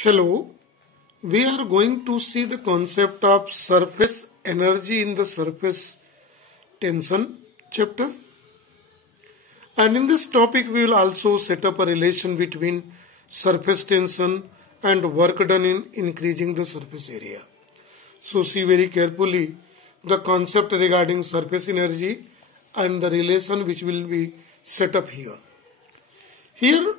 Hello, we are going to see the concept of surface energy in the surface tension chapter. And in this topic, we will also set up a relation between surface tension and work done in increasing the surface area. So see very carefully the concept regarding surface energy and the relation which will be set up here. Here,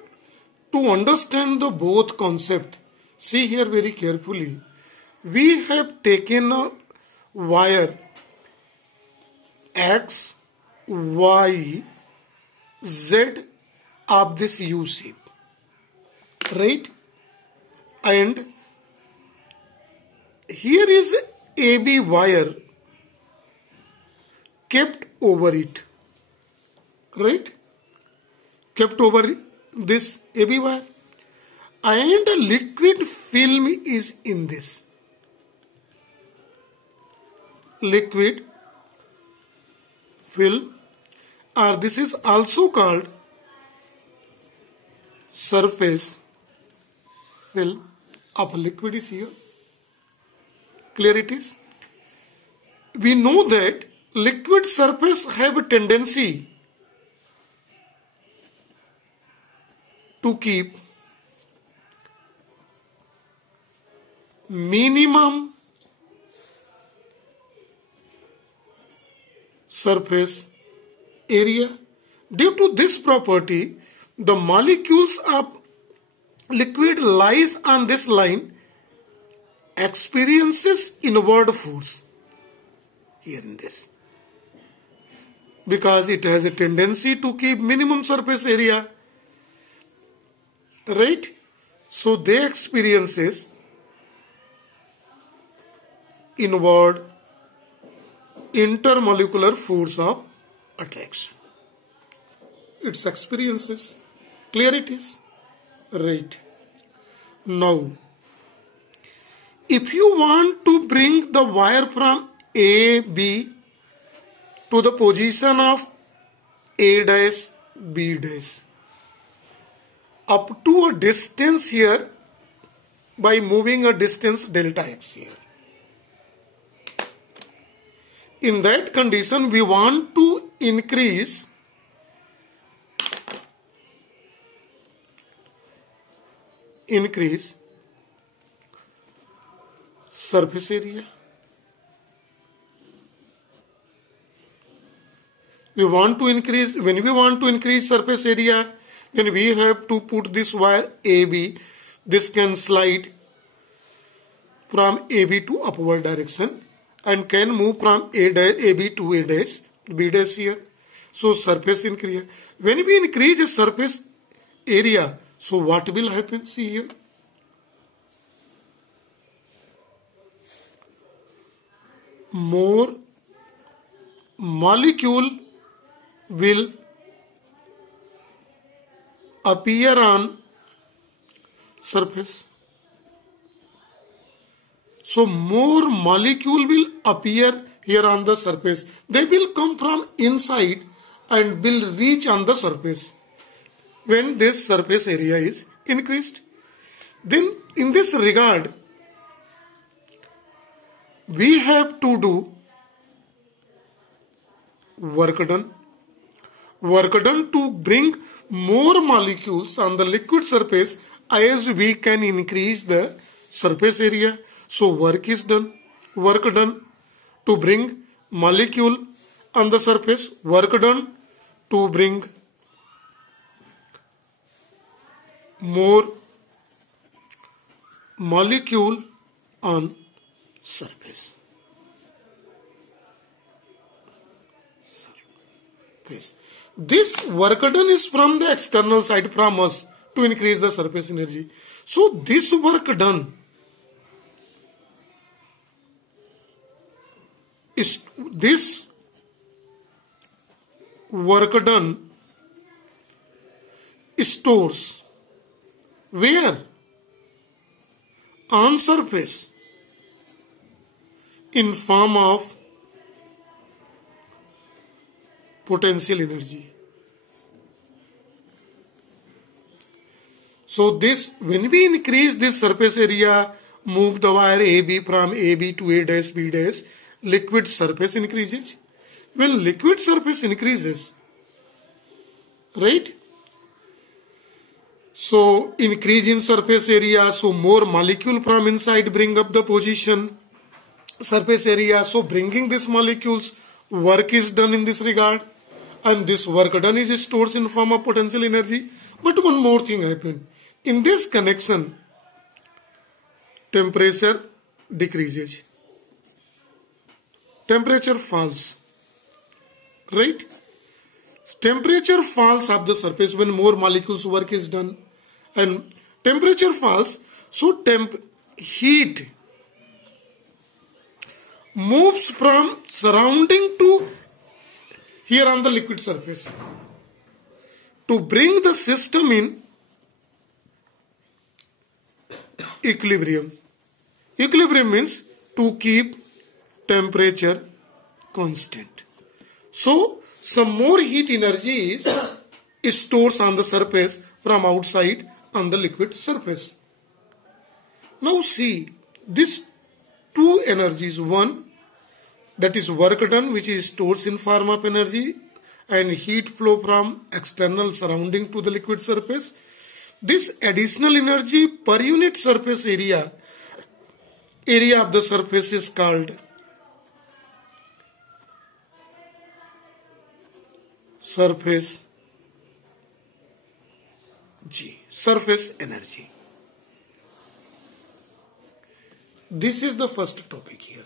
to understand the both concept, see here very carefully. We have taken a wire X, Y, Z of this U shape, right? And here is AB wire kept over it, right? Kept over this AB wire, and a liquid film is in this. Liquid film, or this is also called surface film of liquid is here. Clear it is? We know that liquid surface have a tendency to keep minimum surface area. Due to this property, the molecules of liquid lies on this line experiences inward force here in this, because it has a tendency to keep minimum surface area, right? So they experiences inward intermolecular force of attraction. Its experiences. Clear it is? Right. Now, if you want to bring the wire from A, B to the position of A dash, B dash, up to a distance here by moving a distance delta x here. In that condition, we want to increase surface area. When we want to increase surface area, then we have to put this wire AB. This can slide from AB to upward direction and can move from AB to A dash, B dash here. So surface increase. When we increase the surface area, so what will happen? See here. More molecule will appear on surface. So more molecule will appear here on the surface. They will come from inside and will reach on the surface when this surface area is increased. Then in this regard, we have to do work done. Work done to bring more molecules on the liquid surface as we can increase the surface area. So work is done. Work done to bring molecule on the surface. Work done to bring more molecule on surface. This work done is from the external side, from us, to increase the surface energy. So this work done stores where? On surface in form of potential energy. So this, when we increase this surface area, move the wire AB from AB to A dash B dash, liquid surface increases. When liquid surface increases, right? So increase in surface area, so more molecule from inside bring up the position, surface area. So bringing these molecules, work is done in this regard, and this work done is stored in form of potential energy. But one more thing happened. In this connection, temperature decreases, temperature falls, right? Temperature falls of the surface when more molecules work is done, and temperature falls, so heat moves from surrounding to here on the liquid surface to bring the system in equilibrium. Equilibrium means to keep temperature constant. So some more heat energy is stored on the surface from outside on the liquid surface. Now see, these two energies, one that is work done, which is stored in form of energy, and heat flow from external surrounding to the liquid surface. This additional energy per unit surface area of the surface is called surface G, surface energy. This is the first topic here,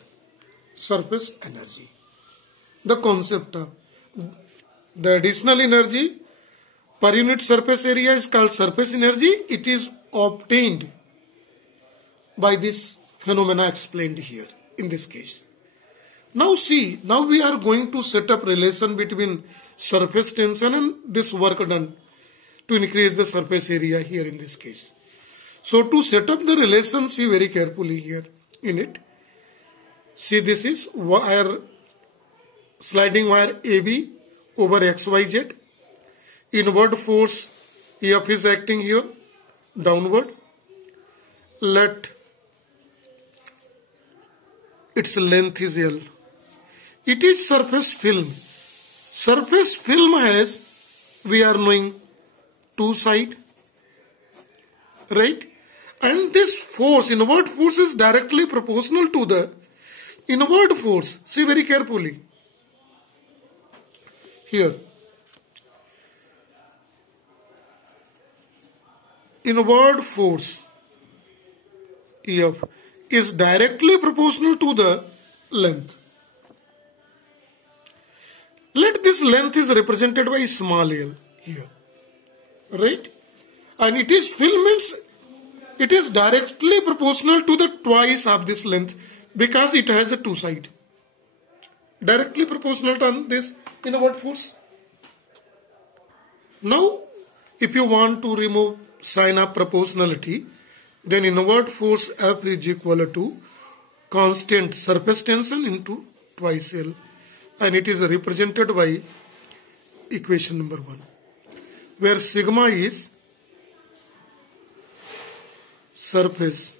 surface energy. The concept of the additional energy per unit surface area is called surface energy. It is obtained by this phenomena explained here in this case. Now see, now we are going to set up relation between surface tension and this work done to increase the surface area here in this case. So to set up the relation, see very carefully here in it. See, this is wire, sliding wire AB over XYZ. Inward force F is acting here, downward. Let its length is L. It is surface film. Surface film has, we are knowing, two sides, right? And this force, inward force, is directly proportional to the inward force. See very carefully here. Inward force F is directly proportional to the length. Let this length is represented by small l here, right? And it is film means it is directly proportional to the twice of this length because it has a two side. Directly proportional to this inward force. Now, if you want to remove sign of proportionality, then inward force F is equal to constant surface tension into twice L, and it is represented by equation number 1, where sigma is surface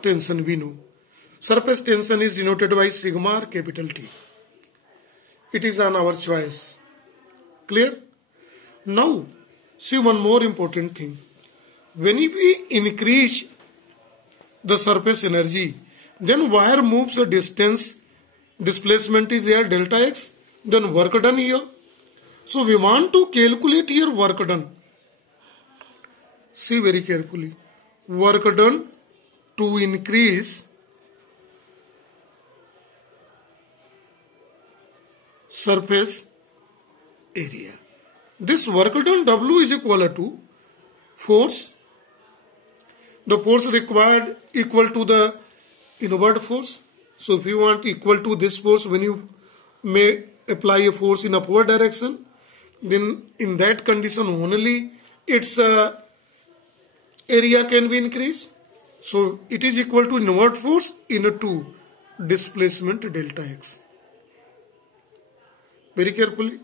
tension. We know surface tension is denoted by sigma or capital T. It is on our choice. Clear? Now, see one more important thing. When we increase the surface energy, then wire moves a distance, displacement is here delta x, then work done here. So we want to calculate here work done. See very carefully. Work done to increase surface area. This work done W is equal to force. The force required equal to the inward force. So if you want equal to this force, when you may apply a force in upward direction, then in that condition only its area can be increased. So it is equal to inward force into displacement delta x. Very carefully,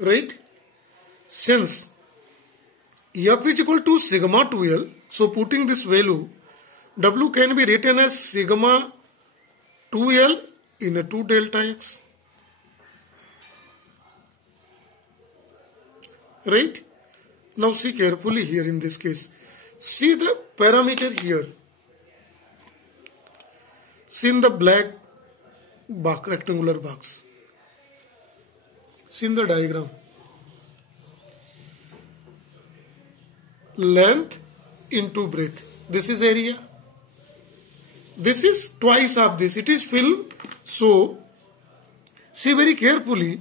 right? Since F is equal to sigma 2L. So putting this value, W can be written as sigma 2L in a 2 delta X. Right? Now see carefully here in this case. See the parameter here. See in the black box, rectangular box. See in the diagram. Length into breadth. This is area. This is twice of this. It is fill. So, see very carefully.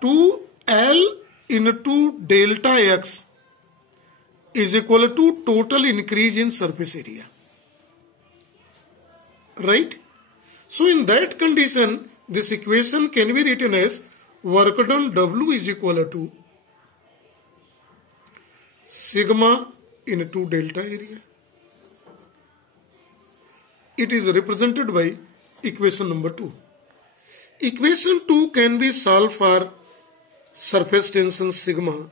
2L into delta X is equal to total increase in surface area. Right? So, in that condition, this equation can be written as work done W is equal to sigma into delta area. It is represented by equation number 2. Equation 2 can be solved for surface tension sigma,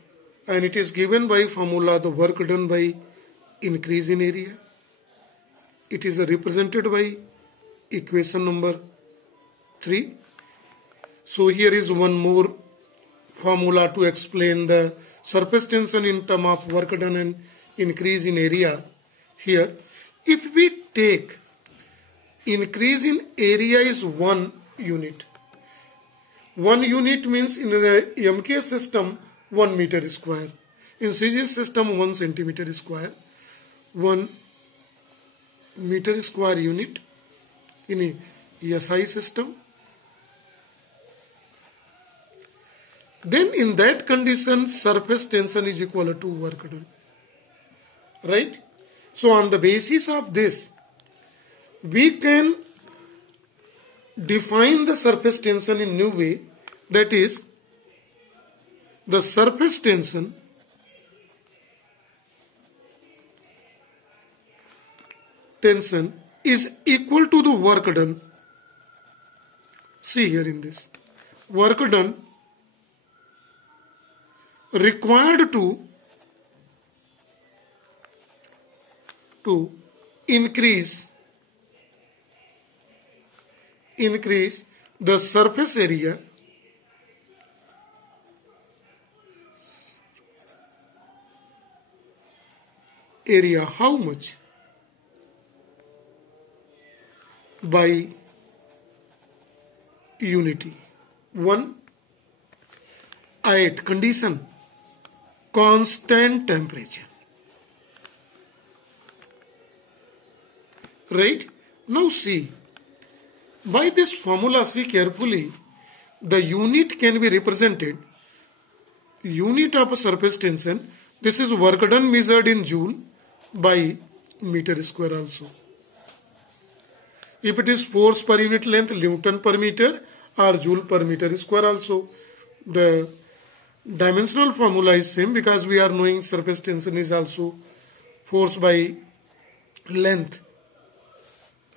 and it is given by formula the work done by increase in area. It is represented by equation number 3. So here is one more formula to explain the surface tension in terms of work done and increase in area. Here, if we take increase in area is 1 unit. 1 unit means in the MK system 1 meter square. In CG system 1 centimeter square. 1 meter square unit in SI system. Then in that condition surface tension is equal to work done. Right? So on the basis of this, we can define the surface tension in new way, that is the surface tension is equal to the work done. See here in this work done required to increase the surface area how much? By unity. 1 at condition constant temperature. Right? Now see, by this formula, see carefully, the unit can be represented, unit of a surface tension, this is work done measured in joule by meter square also. If it is force per unit length, Newton per meter or joule per meter square also. The dimensional formula is same because we are knowing surface tension is also force by length.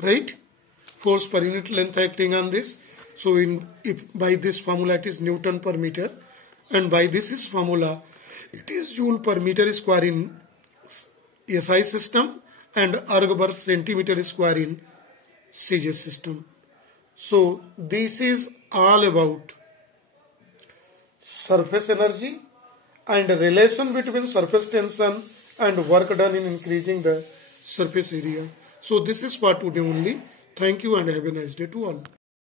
Right? Force per unit length acting on this. So if by this formula it is Newton per meter, and by this is formula it is joule per meter square in SI system and erg per centimeter square in CJ system. So this is all about surface energy and relation between surface tension and work done in increasing the surface area. So this is for today only. Thank you and have a nice day to all.